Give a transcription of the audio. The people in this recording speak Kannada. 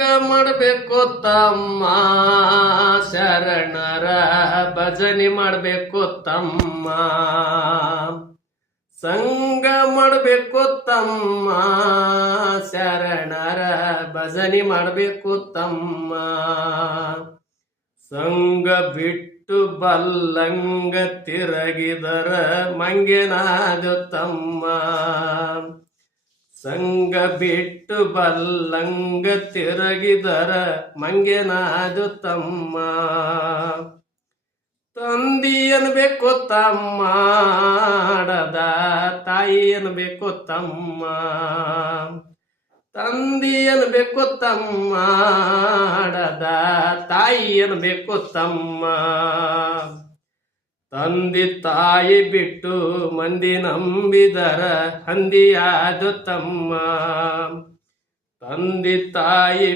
ಮಾಡಬೇಕು ತಮ್ಮ ಶರಣರ ಭಜನೆ ಮಾಡಬೇಕು ತಮ್ಮ. ಸಂಗ ಮಾಡಬೇಕು ತಮ್ಮ ಶರಣರ ಭಜನೆ ಮಾಡಬೇಕು ತಮ್ಮ. ಸಂಗ ಬಿಟ್ಟು ಬಲ್ಲಂಗ ತಿರಗಿದರ ಮಂಗೆನಾದ ತಮ್ಮ. ಸಂಗ ಬಿಟ್ಟು ಬಲ್ಲಂಗ ತಿರುಗಿದರ ಮಂಗೆನಾದು ತಮ್ಮ. ತಂದಿ ಅನ್ಬೇಕು ತಮ್ಮ, ಆಡದ ತಾಯಿ ಅನ್ಬೇಕು ತಮ್ಮ. ತಂದಿ ಅನ್ಬೇಕು ತಮ್ಮ, ಆಡದ ತಾಯಿ ಅನ್ಬೇಕು ತಮ್ಮ. ತಂದೆ ತಾಯಿ ಬಿಟ್ಟು ಮಂದಿ ನಂಬಿದರ ಹಂದಿಯಾದ ತಮ್ಮ. ತಂದೆ ತಾಯಿ